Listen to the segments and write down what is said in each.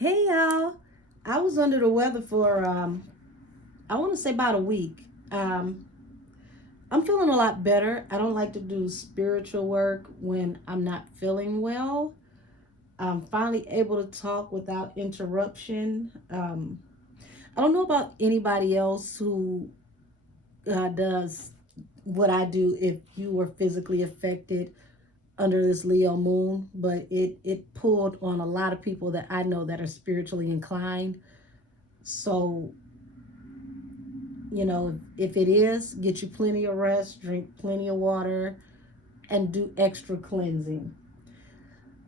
Hey y'all. I was under the weather for I want to say about a week. Um I'm feeling a lot better. I don't like to do spiritual work when I'm not feeling well. I'm finally able to talk without interruption. I don't know about anybody else who does what I do if you were physically affected under this Leo moon, but it pulled on a lot of people that I know that are spiritually inclined. So if it is, get you plenty of rest, drink plenty of water, and do extra cleansing.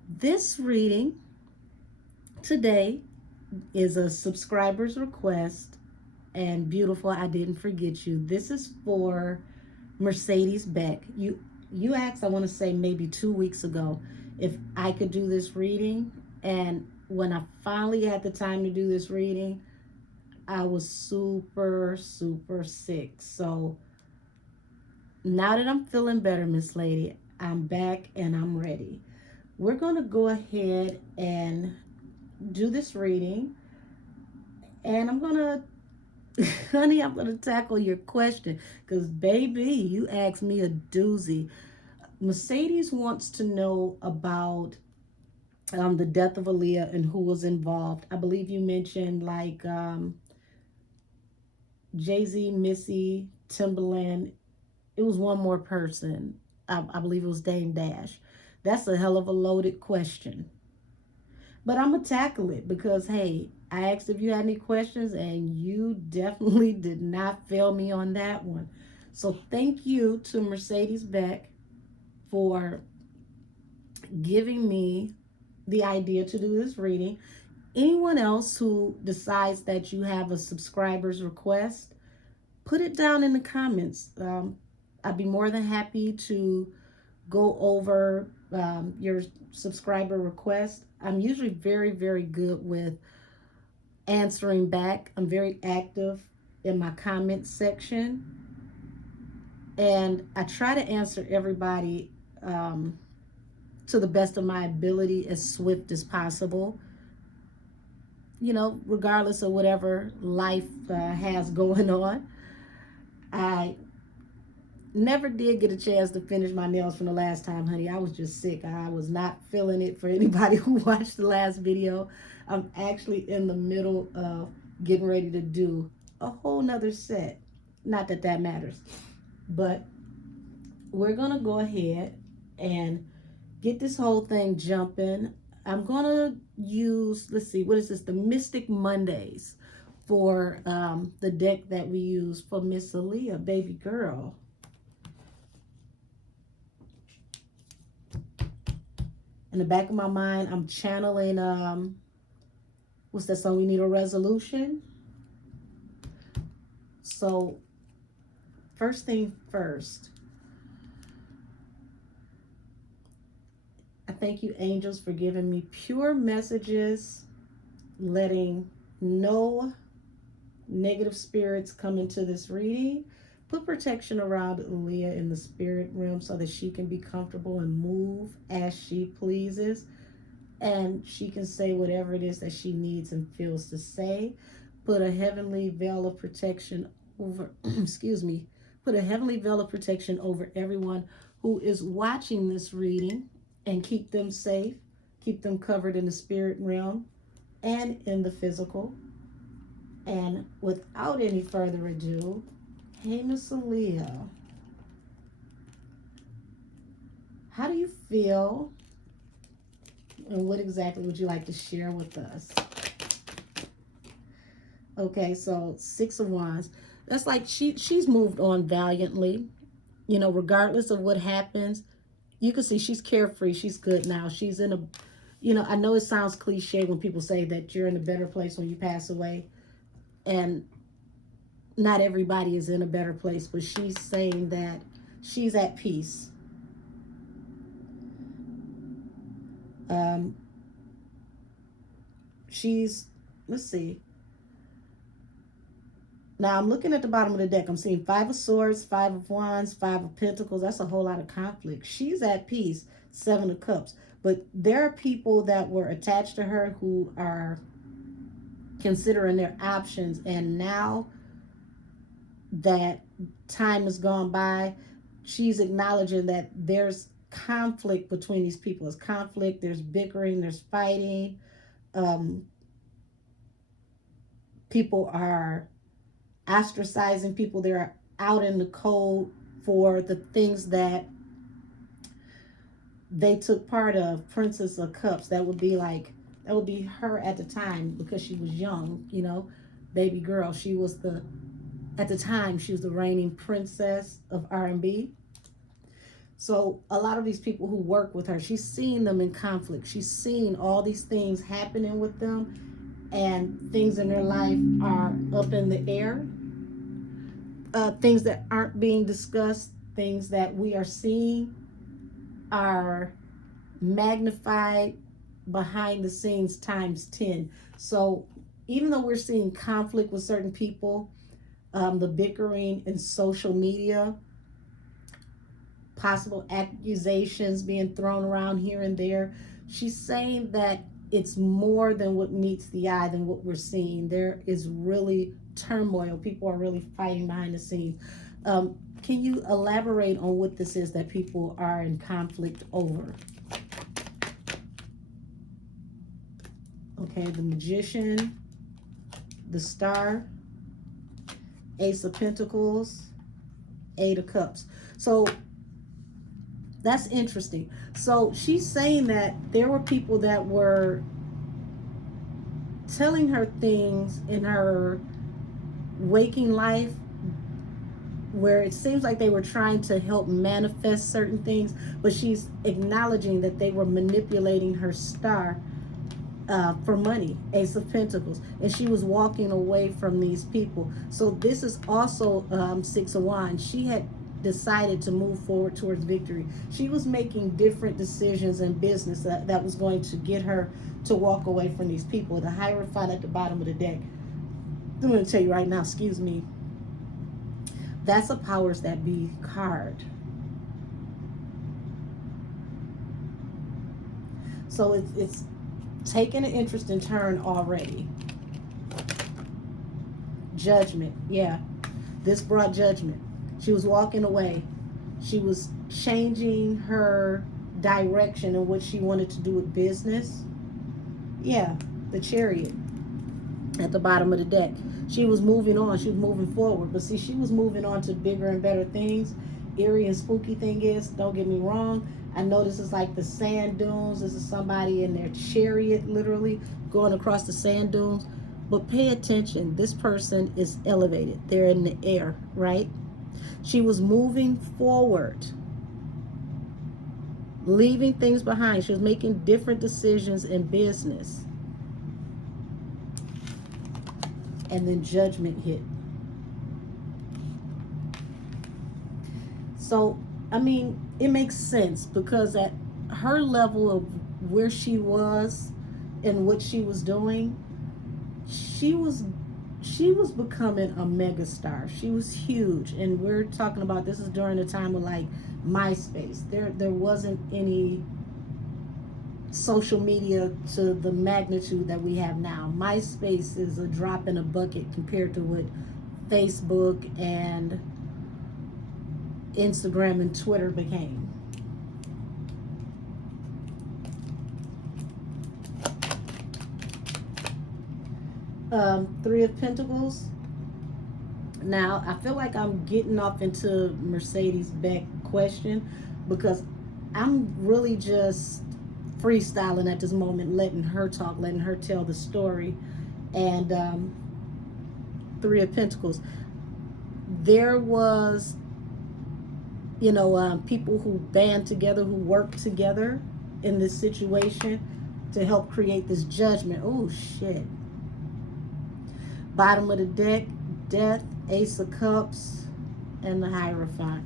This reading today is a subscriber's request, and beautiful, I didn't forget you. This is for Mercedes Beck. You asked, I want to say maybe 2 weeks ago, if I could do this reading, and when I finally had the time to do this reading, I was super, super sick. So now that I'm feeling better, Miss Lady, I'm back and I'm ready. We're going to go ahead and do this reading. And I'm going to, honey, I'm going to tackle your question. Because, baby, you asked me a doozy. Mercedes wants to know about the death of Aaliyah and who was involved. I believe you mentioned like Jay-Z, Missy, Timberland. It was one more person. I believe it was Dame Dash. That's a hell of a loaded question. But I'm going to tackle it because, hey, I asked if you had any questions and you definitely did not fail me on that one. So thank you to Mercedes Beck for giving me the idea to do this reading. Anyone else who decides that you have a subscriber's request, put it down in the comments. I'd be more than happy to go over your subscriber request. I'm usually very, very good with answering back. I'm very active in my comment section. And I try to answer everybody to the best of my ability as swift as possible. Regardless of whatever life has going on. I never did get a chance to finish my nails from the last time, honey. I was just sick. I was not feeling it. For anybody who watched the last video, I'm actually in the middle of getting ready to do a whole nother set. Not that that matters. But we're going to go ahead and get this whole thing jumping. I'm going to use, let's see, what is this? The Mystic Mondays for the deck that we use for Miss Aaliyah, baby girl. In the back of my mind, I'm channeling, what's that song? We Need a Resolution. So, first thing first, I thank you, angels, for giving me pure messages, letting no negative spirits come into this reading. Put protection around Aaliyah in the spirit realm so that she can be comfortable and move as she pleases. And she can say whatever it is that she needs and feels to say. Put a heavenly veil of protection over, excuse me, put a heavenly veil of protection over everyone who is watching this reading and keep them safe, keep them covered in the spirit realm and in the physical. And without any further ado, hey, Miss Aaliyah, how do you feel? And what exactly would you like to share with us? Okay, so 6 of Wands. That's like she's moved on valiantly. Regardless of what happens, you can see she's carefree. She's good now. She's in a, I know it sounds cliche when people say that you're in a better place when you pass away. And not everybody is in a better place, but she's saying that she's at peace. Let's see. Now I'm looking at the bottom of the deck. I'm seeing 5 of Swords, 5 of Wands, 5 of Pentacles. That's a whole lot of conflict. She's at peace, 7 of Cups. But there are people that were attached to her who are considering their options. And now that time has gone by, she's acknowledging that there's conflict between these people. There's conflict, there's bickering, there's fighting. Um, People are ostracizing people. They're out in the cold for the things that they took part of. Princess of Cups, that would be like, that would be her at the time, because she was young, you know, baby girl. She was the, at the time, she was the reigning princess of R&B. So a lot of these people who work with her, she's seeing them in conflict. She's seeing all these things happening with them, and things in their life are up in the air. Things that aren't being discussed, things that we are seeing are magnified behind the scenes times 10. So even though we're seeing conflict with certain people, the bickering in social media, possible accusations being thrown around here and there, she's saying that it's more than what meets the eye, than what we're seeing. There is really turmoil. People are really fighting behind the scenes. Can you elaborate on what this is that people are in conflict over? Okay, the Magician, the Star, Ace of Pentacles, Eight of Cups. So that's interesting. So she's saying that there were people that were telling her things in her waking life where it seems like they were trying to help manifest certain things, but she's acknowledging that they were manipulating her star for money, Ace of Pentacles, and she was walking away from these people. So this is also Six of Wands. She had decided to move forward towards victory. She was making different decisions in business that was going to get her to walk away from these people. The Hierophant at the bottom of the deck. I'm going to tell you right now, excuse me, that's a powers that be card. So it's taken an interesting turn already. Judgment. Yeah, this brought judgment. She was walking away. She was changing her direction and what she wanted to do with business. Yeah, the Chariot at the bottom of the deck. She was moving on. She was moving forward. But see, she was moving on to bigger and better things. Eerie and spooky thing is, don't get me wrong, I know this is like the sand dunes. This is somebody in their chariot, literally going across the sand dunes. But pay attention. This person is elevated. They're in the air, right? She was moving forward, leaving things behind. She was making different decisions in business. And then judgment hit. So, I mean, it makes sense, because at her level of where she was and what she was doing, she was becoming a mega star. She was huge. And we're talking about, this is during the time of like MySpace. There wasn't any social media to the magnitude that we have now. MySpace is a drop in a bucket compared to what Facebook and Instagram and Twitter became. Three of Pentacles. Now, I feel like I'm getting off into Mercedes Beck question, because I'm really just freestyling at this moment, letting her talk, letting her tell the story. And Three of Pentacles. There was, people who band together, who work together in this situation to help create this judgment. Oh, shit. Bottom of the deck, Death, Ace of Cups, and the Hierophant.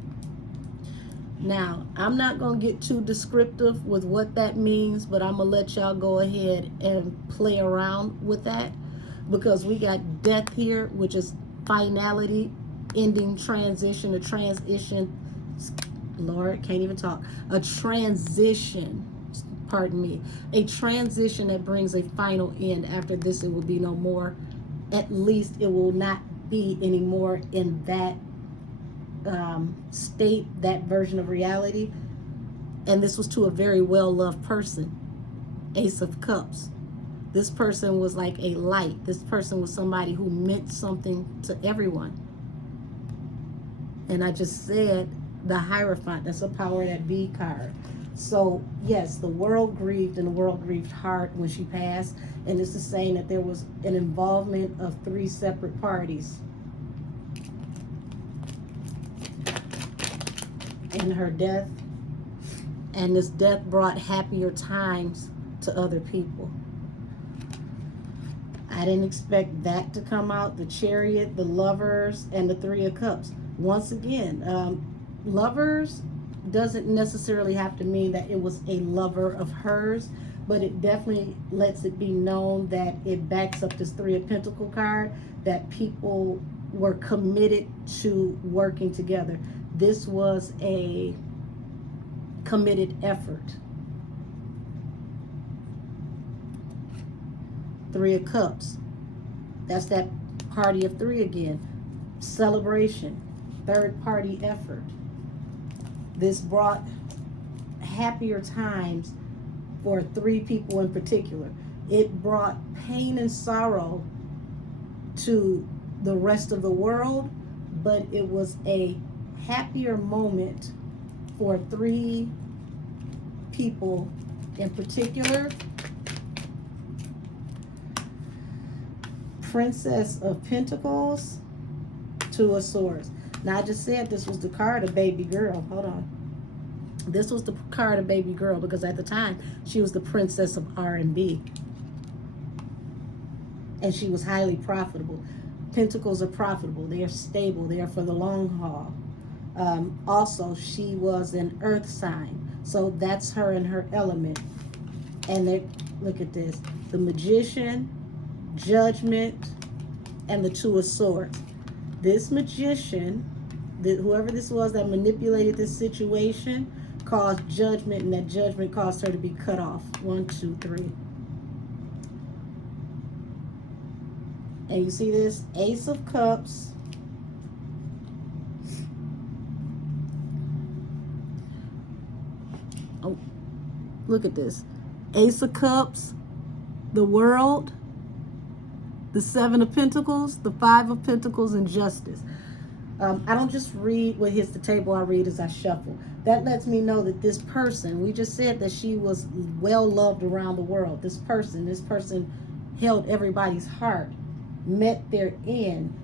Now, I'm not going to get too descriptive with what that means, but I'm going to let y'all go ahead and play around with that, because we got Death here, which is finality, ending, transition, a transition. Lord, can't even talk. A transition. pardon me, a transition that brings a final end. After this, it will be no more. At least it will not be anymore in that state, that version of reality. And this was to a very well-loved person. Ace of Cups. This person was like a light. This person was somebody who meant something to everyone. And I just said the Hierophant. That's a power that be card. So yes, the world grieved, and the world grieved hard when she passed. And this is saying that there was an involvement of 3 separate parties in her death. And this death brought happier times to other people. I didn't expect that to come out. The Chariot, the Lovers, and the 3 of Cups. Once again, lovers doesn't necessarily have to mean that it was a lover of hers, but it definitely lets it be known that it backs up this 3 of Pentacles card, that people were committed to working together. This was a committed effort. 3 of Cups. That's that party of 3 again. Celebration. Third party effort. This brought happier times for 3 people in particular. It brought pain and sorrow to the rest of the world, but it was a happier moment for 3 people in particular. Princess of Pentacles, 2 of Swords. Now I just said this was the card of Baby Girl. Hold on. This was the card of Baby Girl because at the time she was the princess of R&B. And she was highly profitable. Pentacles are profitable. They are stable. They are for the long haul. Also, she was an earth sign. So that's her and her element. And look at this. The Magician, Judgment, and the 2 of Swords. This magician, whoever this was that manipulated this situation, caused judgment, and that judgment caused her to be cut off. 1, 2, 3. And you see this Ace of Cups, oh, look at this. Ace of Cups, the World, the 7 of Pentacles, the 5 of Pentacles, and Justice. I don't just read what hits the table, I read as I shuffle. That lets me know that this person, we just said that she was well loved around the world. This person held everybody's heart, met their end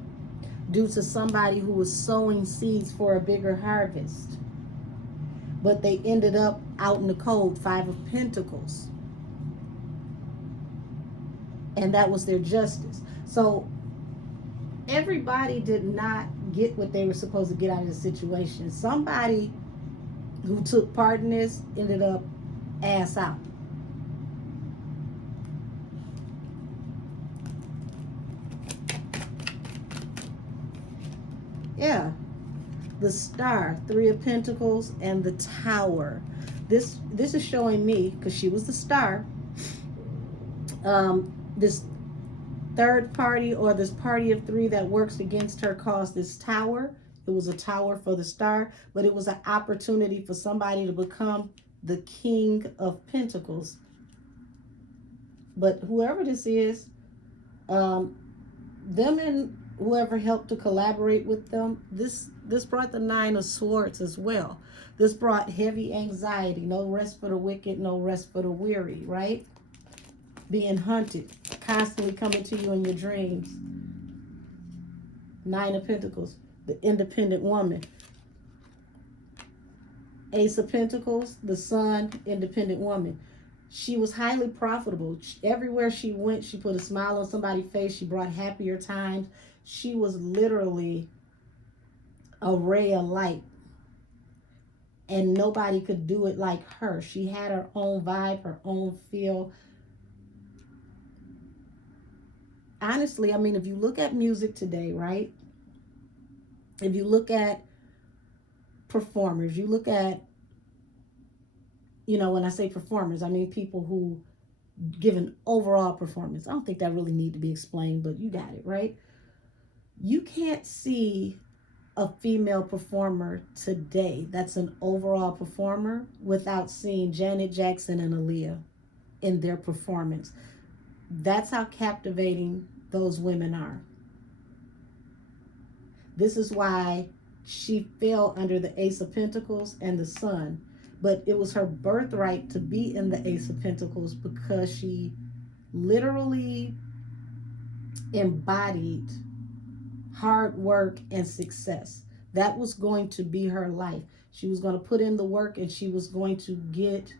due to somebody who was sowing seeds for a bigger harvest. But they ended up out in the cold, 5 of Pentacles. And that was their justice. So everybody did not get what they were supposed to get out of the situation. Somebody who took part in this ended up ass out. Yeah. The Star, 3 of Pentacles, and the Tower. This is showing me, because she was the star, this third party or this party of 3 that works against her caused this tower. It was a tower for the star, but it was an opportunity for somebody to become the King of Pentacles. But whoever this is, them and whoever helped to collaborate with them, this brought the 9 of Swords as well. This brought heavy anxiety, no rest for the wicked, no rest for the weary, right? Being hunted, constantly coming to you in your dreams. 9 of Pentacles, the independent woman. Ace of Pentacles, the Sun, independent woman. She was highly profitable. Everywhere she went, she put a smile on somebody's face. She brought happier times. She was literally a ray of light. And nobody could do it like her. She had her own vibe, her own feel. Honestly, I mean, if you look at music today, right? If you look at performers, you look at when I say performers, I mean people who give an overall performance. I don't think that really need to be explained, but you got it, right? You can't see a female performer today that's an overall performer without seeing Janet Jackson and Aaliyah in their performance. That's how captivating those women are. This is why she fell under the Ace of Pentacles and the Sun. But it was her birthright to be in the Ace of Pentacles because she literally embodied hard work and success. That was going to be her life. She was going to put in the work and she was going to get,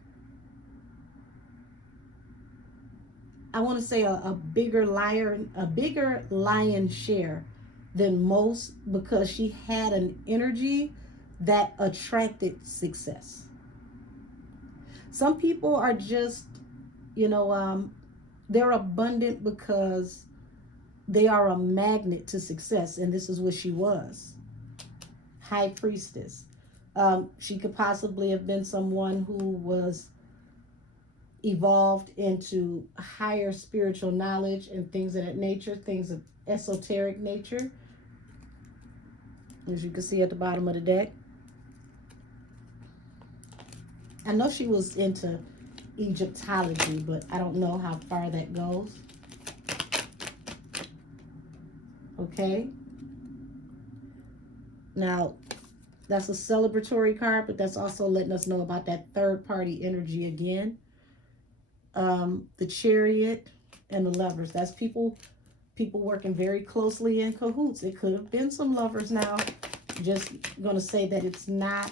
I want to say a bigger lion's share than most, because she had an energy that attracted success. Some people are just, they're abundant because they are a magnet to success, and this is what she was. High Priestess. She could possibly have been someone who was evolved into higher spiritual knowledge and things of that nature, things of esoteric nature, as you can see at the bottom of the deck. I know she was into Egyptology, but I don't know how far that goes. Okay. Now, that's a celebratory card, but that's also letting us know about that third party energy again. The Chariot and the Lovers. That's people working very closely in cahoots. It could have been some lovers now. Just going to say that it's not,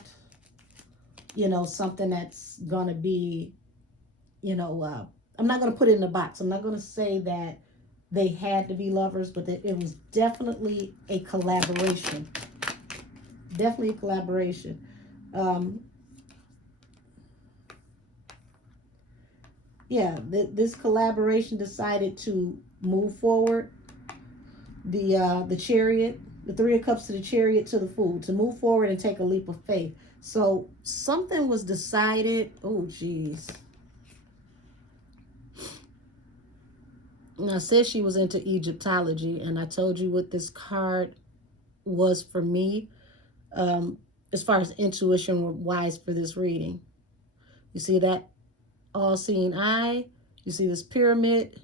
something that's going to be, I'm not going to put it in a box. I'm not going to say that they had to be lovers, but that it was definitely a collaboration. Definitely a collaboration. This collaboration decided to move forward. The Chariot, the Three of Cups to the Chariot to the Fool, to move forward and take a leap of faith. So something was decided. Oh, geez. Now, I said she was into Egyptology, and I told you what this card was for me, as far as intuition wise for this reading. You see that all-seeing eye? You see this pyramid?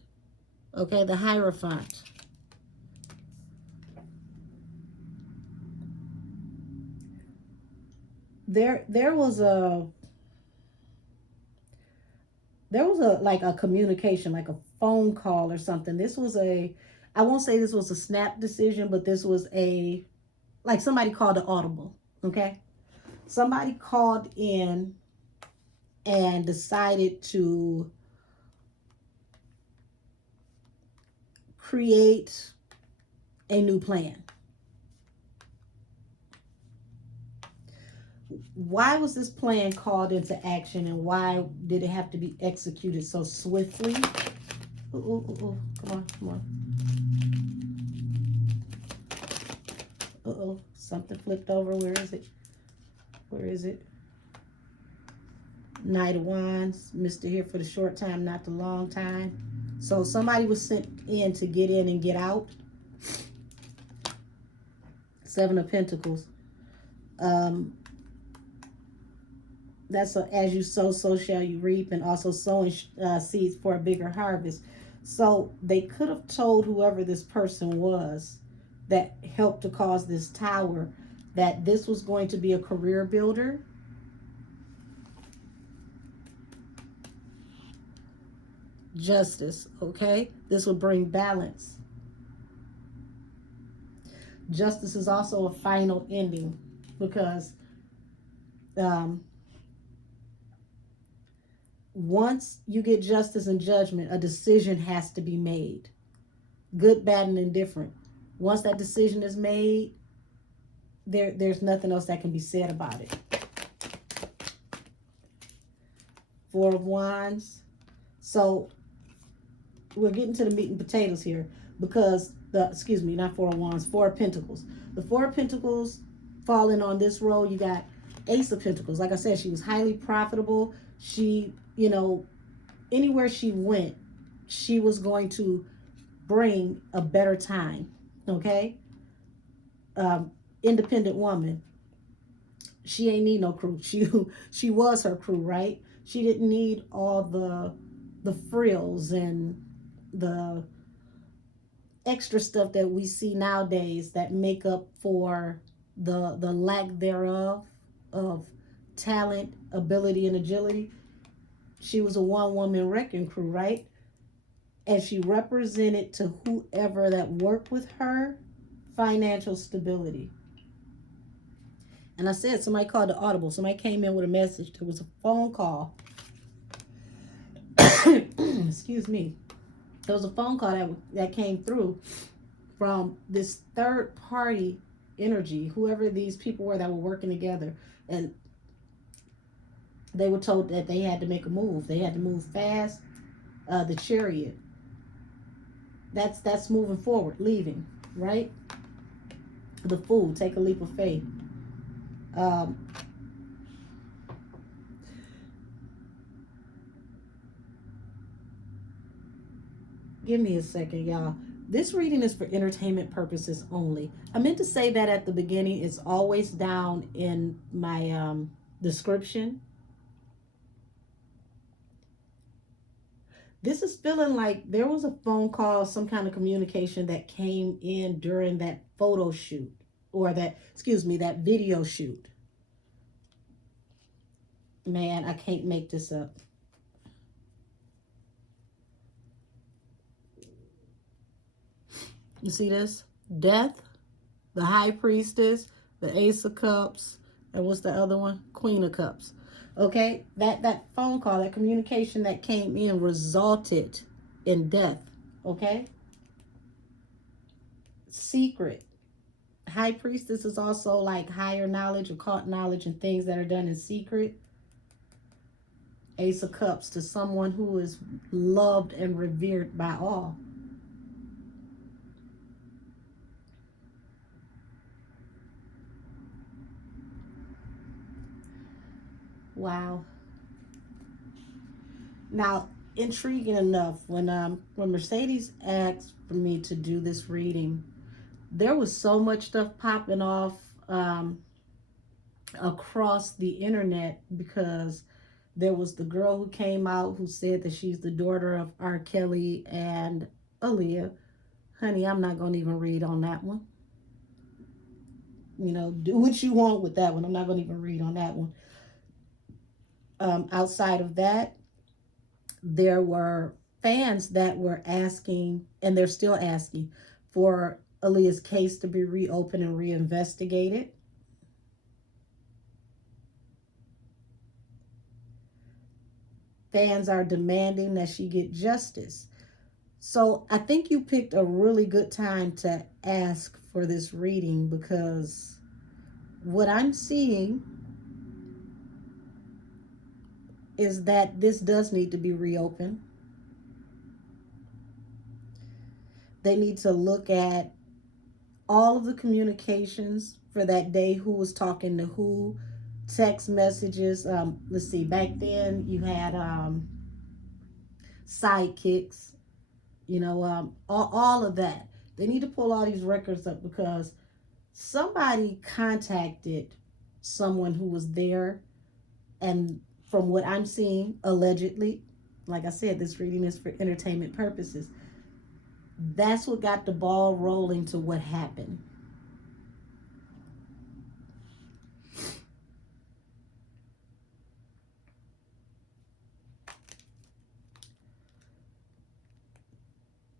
Okay, the Hierophant. There was a like a communication, like a phone call or something. This was I won't say this was a snap decision, but this was like somebody called the audible. Okay, somebody called in and decided to create a new plan. Why was this plan called into action, and why did it have to be executed so swiftly? Come on. Something flipped over. Where is it? Knight of Wands. Mr. Here for the short time, not the long time. So somebody was sent in to get in and get out. Seven of Pentacles. That's as you sow, so shall you reap, and also sowing seeds for a bigger harvest. So they could have told whoever this person was that helped to cause this tower that this was going to be a career builder. Justice, okay? This would bring balance. Justice is also a final ending, because once you get justice and judgment, a decision has to be made. Good, bad, and indifferent. Once that decision is made, there's nothing else that can be said about it. Four of Wands. So we're getting to the meat and potatoes here, because not Four of Wands, Four of Pentacles. The Four of Pentacles falling on this row, you got Ace of Pentacles. Like I said, she was highly profitable. She, anywhere she went, she was going to bring a better time. Okay? Independent woman. She ain't need no crew. She was her crew, right? She didn't need all the frills and the extra stuff that we see nowadays that make up for the lack thereof of talent, ability, and agility. She was a one woman wrecking crew, right? And she represented to whoever that worked with her financial stability. And I said somebody called the audible. Somebody came in with a message. There was a phone call. Excuse me. There was a phone call that came through from this third party energy, whoever these people were that were working together. And they were told that they had to make a move. They had to move fast. The chariot. That's moving forward, leaving, right? The fool, take a leap of faith. Give me a second, y'all. This reading is for entertainment purposes only. I meant to say that at the beginning. It's always down in my description. This is feeling like there was a phone call, some kind of communication that came in during that photo shoot, or that video shoot. Man, I can't make this up. You see this? Death, the High Priestess, the Ace of Cups, and what's the other one? Queen of Cups. Okay, that phone call, that communication that came in resulted in death. Okay? Secret. High Priestess is also like higher knowledge, occult knowledge, and things that are done in secret. Ace of Cups, to someone who is loved and revered by all. Wow. Now, intriguing enough, when Mercedes asked for me to do this reading, there was so much stuff popping off across the internet, because there was the girl who came out who said that she's the daughter of R. Kelly and Aaliyah. Honey, I'm not going to even read on that one. Do what you want with that one. I'm not going to even read on that one. Outside of that, there were fans that were asking, and they're still asking, for Aaliyah's case to be reopened and reinvestigated. Fans are demanding that she get justice. So I think you picked a really good time to ask for this reading, because what I'm seeing is that this does need to be reopened. They need to look at all of the communications for that day, who was talking to who, text messages. Let's see, back then you had sidekicks, all of that. They need to pull all these records up, because somebody contacted someone who was there, and from what I'm seeing, allegedly, like I said, this reading is for entertainment purposes. That's what got the ball rolling to what happened.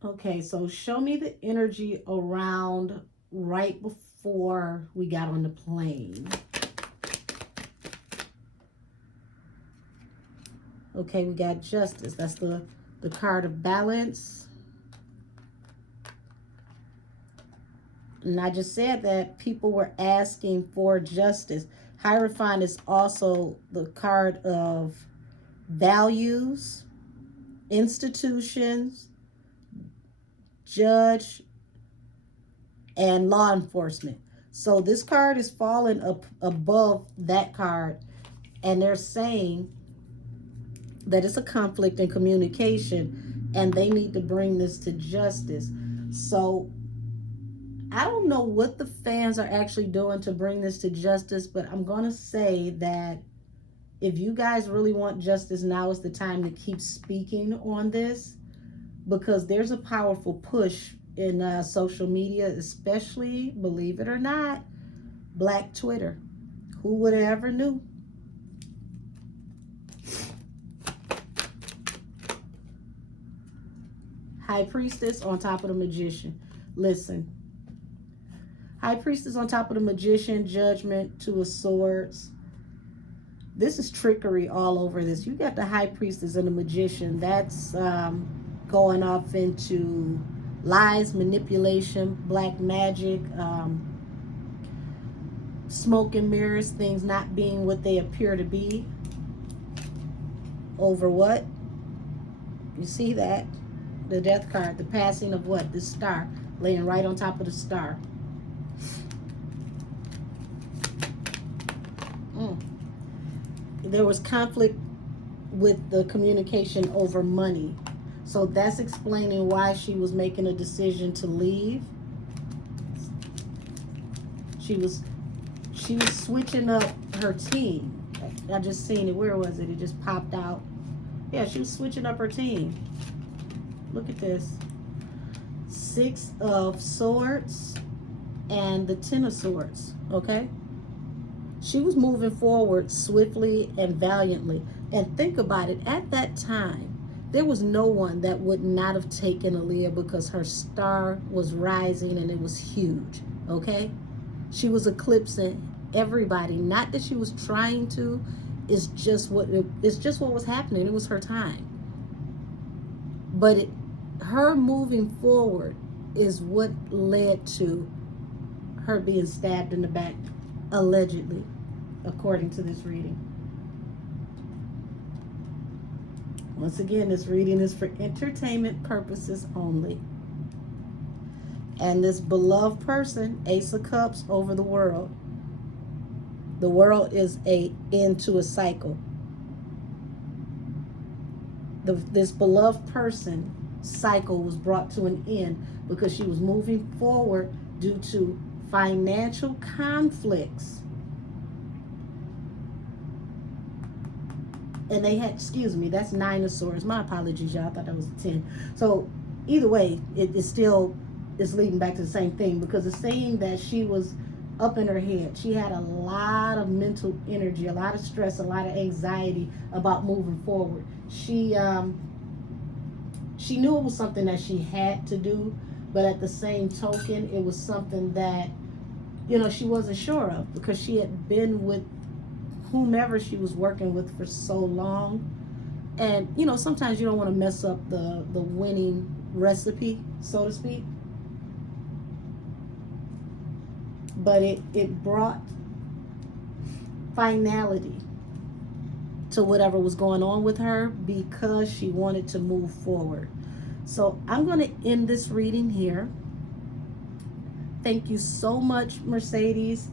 Okay, so show me the energy around right before we got on the plane. Okay, we got justice. That's the card of balance. And I just said that people were asking for justice. Hierophant is also the card of values, institutions, judge, and law enforcement. So this card is falling up above that card, and they're saying that it's a conflict in communication and they need to bring this to justice. So I don't know what the fans are actually doing to bring this to justice, but I'm going to say that if you guys really want justice, now is the time to keep speaking on this, because there's a powerful push in social media, especially, believe it or not, Black Twitter. Who would have ever knew? High Priestess on top of the Magician. Listen. High Priestess on top of the Magician, Judgment, Two of Swords. This is trickery all over this. You got the High Priestess and the Magician. That's going off into lies, manipulation, black magic, smoke and mirrors, things not being what they appear to be. Over what? You see that? The Death card, the passing of what? The star, laying right on top of the star. There was conflict with the communication over money. So that's explaining why she was making a decision to leave. She was switching up her team. I just seen it. Where was it? It just popped out. Yeah, she was switching up her team. Look at this. 6 of Swords and the 10 of Swords. Okay? She was moving forward swiftly and valiantly. And think about it. At that time, there was no one that would not have taken Aaliyah because her star was rising and it was huge. Okay? She was eclipsing everybody. Not that she was trying to. It's just what was happening. It was her time. But her moving forward is what led to her being stabbed in the back, allegedly, according to this reading. Once again, this reading is for entertainment purposes only. And this beloved person, Ace of Cups, over the world. The world is an end to a cycle. This beloved person cycle was brought to an end because she was moving forward due to financial conflicts. And they had, excuse me, that's 9 of Swords. My apologies, y'all. I thought that was a 10. So either way, it still is leading back to the same thing, because it's saying that she was up in her head. She had a lot of mental energy, a lot of stress, a lot of anxiety about moving forward. She knew it was something that she had to do, but at the same token, it was something that, she wasn't sure of, because she had been with whomever she was working with for so long. And, sometimes you don't want to mess up the winning recipe, so to speak. But it brought finality to whatever was going on with her because she wanted to move forward. So I'm going to end this reading here. Thank you so much, Mercedes.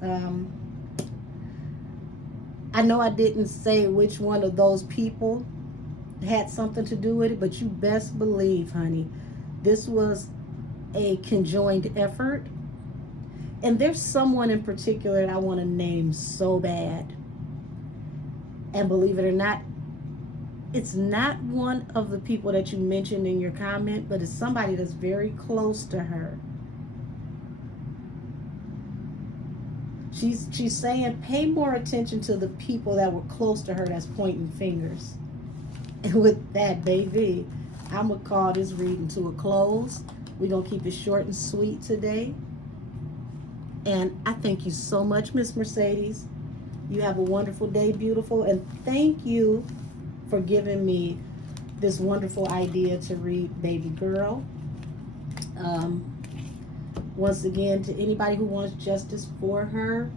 I know I didn't say which one of those people had something to do with it, but you best believe, honey, this was a conjoined effort. And there's someone in particular that I want to name so bad. And believe it or not, it's not one of the people that you mentioned in your comment, but it's somebody that's very close to her. She's saying, pay more attention to the people that were close to her that's pointing fingers. And with that, baby, I'm going to call this reading to a close. We're going to keep it short and sweet today. And I thank you so much, Miss Mercedes. You have a wonderful day, beautiful. And thank you for giving me this wonderful idea to read BabyGirl. Once again, to anybody who wants justice for her,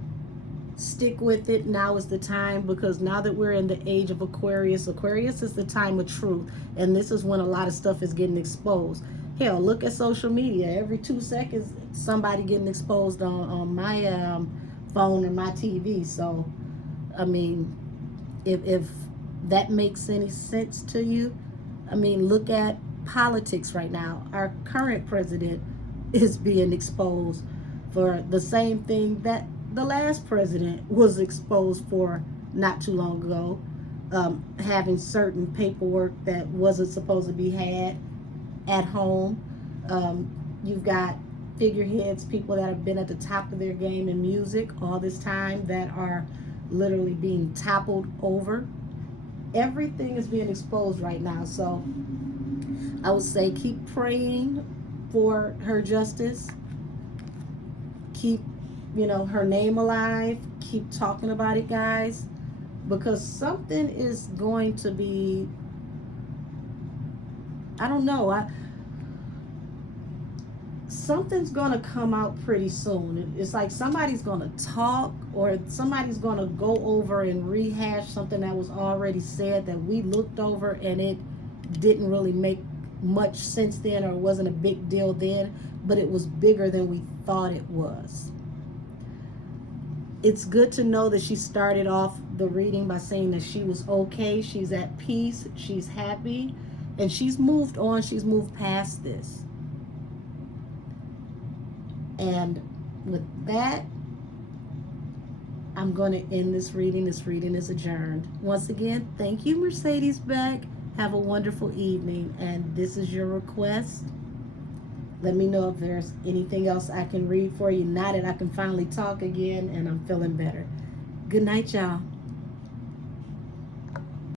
stick with it. Now is the time, because now that we're in the age of Aquarius, Aquarius is the time of truth. And this is when a lot of stuff is getting exposed. Hell, look at social media. Every 2 seconds, somebody getting exposed on my phone or my TV. So, I mean, if that makes any sense to you? I mean, look at politics right now. Our current president is being exposed for the same thing that the last president was exposed for not too long ago, having certain paperwork that wasn't supposed to be had at home. You've got figureheads, people that have been at the top of their game in music all this time that are literally being toppled over. Everything is being exposed right now. So I would say keep praying for her justice. Keep, her name alive. Keep talking about it, guys, because something is going to be, I don't know, something's gonna come out pretty soon. It's like somebody's gonna talk, or somebody's gonna go over and rehash something that was already said that we looked over, and it didn't really make much sense then, or wasn't a big deal then, but it was bigger than we thought it was. It's good to know that she started off the reading by saying that she was okay, she's at peace, she's happy, and she's moved on, she's moved past this. And with that, I'm going to end this reading. This reading is adjourned. Once again, thank you, Mercedes Beck. Have a wonderful evening. And this is your request. Let me know if there's anything else I can read for you now that I can finally talk again and I'm feeling better. Good night, y'all.